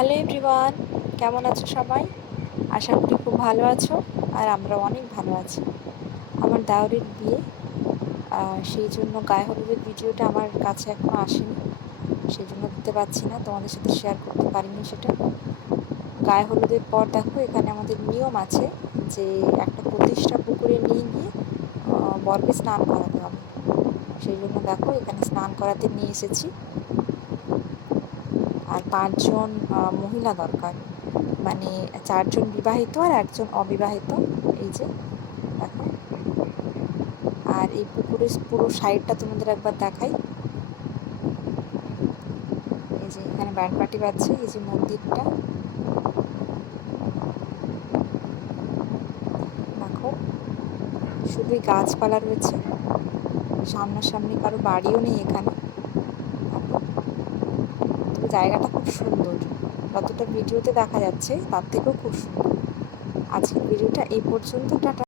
Hello everyone, কেমন আছো সবাই? আশা করি খুব ভালো আছো। আর আমরা অনেক ভালো আছি। আমার দাওরের বিয়ে, সেই জন্য গায়ে হলুদের ভিডিওটা আমার কাছে এখনও আসেনি, সেই জন্য দিতে পারছি না, তোমাদের সাথে শেয়ার করতে পারিনি সেটা। গায়ে হলুদের পর দেখো এখানে আমাদের নিয়ম আছে যে একটা প্রতিষ্ঠা পুকুরে নিয়ে গিয়ে বরকে স্নান করাতে হবে। সেই জন্য দেখো এখানে স্নান করাতে নিয়ে এসেছি। আর 5 জন মহিলা দরকার, মানে 4 জন বিবাহিত আর 1 জন অবিবাহিত। এই যে দেখো, আর এই পুকুরের পুরো সাইডটা তোমাদের একবার দেখাই। এই যে এখানে ব্যান্ড পার্টি বাজছে, এই যে মন্দিরটা দেখো, শুধুই গাছপালা রয়েছে, সামনাসামনি কারো বাড়িও নেই এখানে। তবে জায়গাটা খুব সুন্দর, যতটা ভিডিওতে দেখা যাচ্ছে তার থেকেও খুব সুন্দর। আজকের ভিডিওটা এই পর্যন্ত, টাটা।